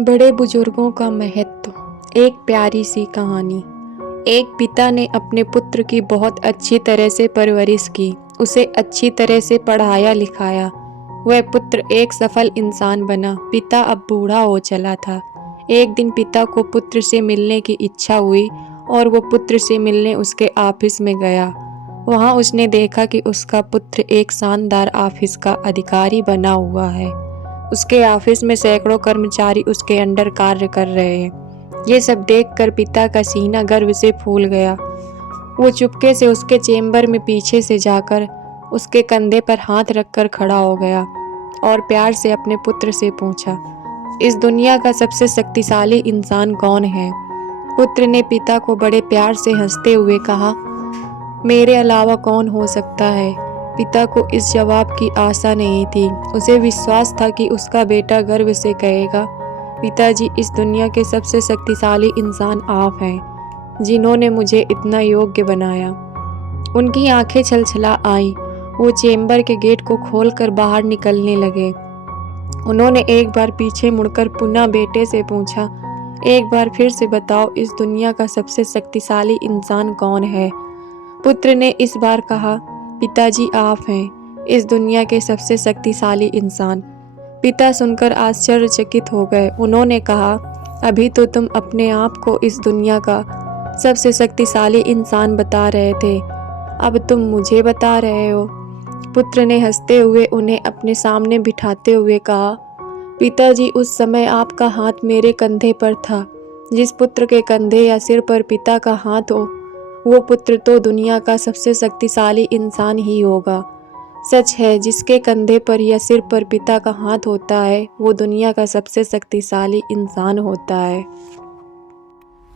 बड़े बुजुर्गों का महत्व। एक प्यारी सी कहानी। एक पिता ने अपने पुत्र की बहुत अच्छी तरह से परवरिश की, उसे अच्छी तरह से पढ़ाया लिखाया। वह पुत्र एक सफल इंसान बना। पिता अब बूढ़ा हो चला था। एक दिन पिता को पुत्र से मिलने की इच्छा हुई और वो पुत्र से मिलने उसके ऑफिस में गया। वहाँ उसने देखा कि उसका पुत्र एक शानदार ऑफिस का अधिकारी बना हुआ है। उसके ऑफिस में सैकड़ों कर्मचारी उसके अंडर कार्य कर रहे हैं। ये सब देखकर पिता का सीना गर्व से फूल गया। वो चुपके से उसके चेम्बर में पीछे से जाकर उसके कंधे पर हाथ रखकर खड़ा हो गया और प्यार से अपने पुत्र से पूछा, इस दुनिया का सबसे शक्तिशाली इंसान कौन है? पुत्र ने पिता को बड़े प्यार से हंसते हुए कहा, मेरे अलावा कौन हो सकता है? पिता को इस जवाब की आशा नहीं थी। उसे विश्वास था कि उसका बेटा गर्व से कहेगा, पिताजी, इस दुनिया के सबसे शक्तिशाली इंसान आप हैं, जिन्होंने मुझे इतना योग्य बनाया। उनकी आंखें छलछला आईं। वो चेम्बर के गेट को खोलकर बाहर निकलने लगे। उन्होंने एक बार पीछे मुड़कर पुनः बेटे से पूछा, एक बार फिर से बताओ, इस दुनिया का सबसे शक्तिशाली इंसान कौन है? पुत्र ने इस बार कहा, पिताजी, आप हैं इस दुनिया के सबसे शक्तिशाली इंसान। पिता सुनकर आश्चर्यचकित हो गए। उन्होंने कहा, अभी तो तुम अपने आप को इस दुनिया का सबसे शक्तिशाली इंसान बता रहे थे, अब तुम मुझे बता रहे हो। पुत्र ने हंसते हुए उन्हें अपने सामने बिठाते हुए कहा, पिताजी, उस समय आपका हाथ मेरे कंधे पर था। जिस पुत्र के कंधे या सिर पर पिता का हाथ हो, वो पुत्र तो दुनिया का सबसे शक्तिशाली इंसान ही होगा। सच है, जिसके कंधे पर या सिर पर पिता का हाथ होता है, वो दुनिया का सबसे शक्तिशाली इंसान होता है।